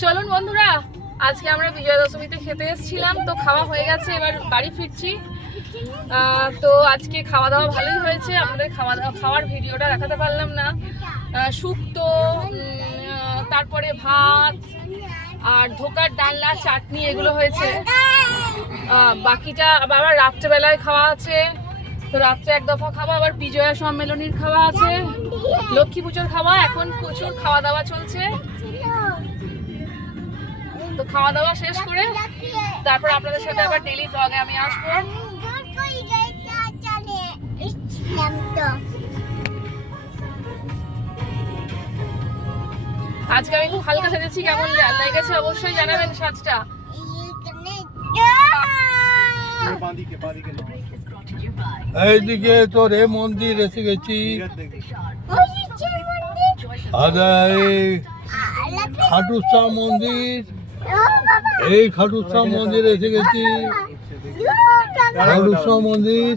চলুন বন্ধুরা, আজকে আমরা বিজয়া দশমীতে খেতে এসেছিলাম, তো খাওয়া হয়ে গেছে, এবার বাড়ি ফিরছি। তো আজকে খাওয়া দাওয়া ভালোই হয়েছে, আপনাদের খাওয়ার ভিডিওটা দেখাতে পারলাম না। শুক্তো, তারপরে ভাত আর ধোকার ডালনা, চাটনি এগুলো হয়েছে। বাকিটা আবার রাত্রেবেলায় খাওয়া আছে, তো রাত্রে এক দফা খাওয়া, আবার বিজয়া সম্মেলনীর খাওয়া আছে, লক্ষ্মী পুজোর খাওয়া, এখন প্রচুর খাওয়া দাওয়া চলছে। তো খাওয়া দাওয়া শেষ করে তারপর আপনাদের সাথে আবার ডেইলি ব্লগে আমি আসবো। আজকে আমি খুব হালকা সেজেছি, কেমন লেগেছে অবশ্যই জানাবেন সাজটা। এইদিকে তোর এ মন্দির এসে গেছি, খাটুশ্যাম মন্দির, এই খাটুশ্যাম মন্দির এসে গেছি, খাটুশ্যাম মন্দির।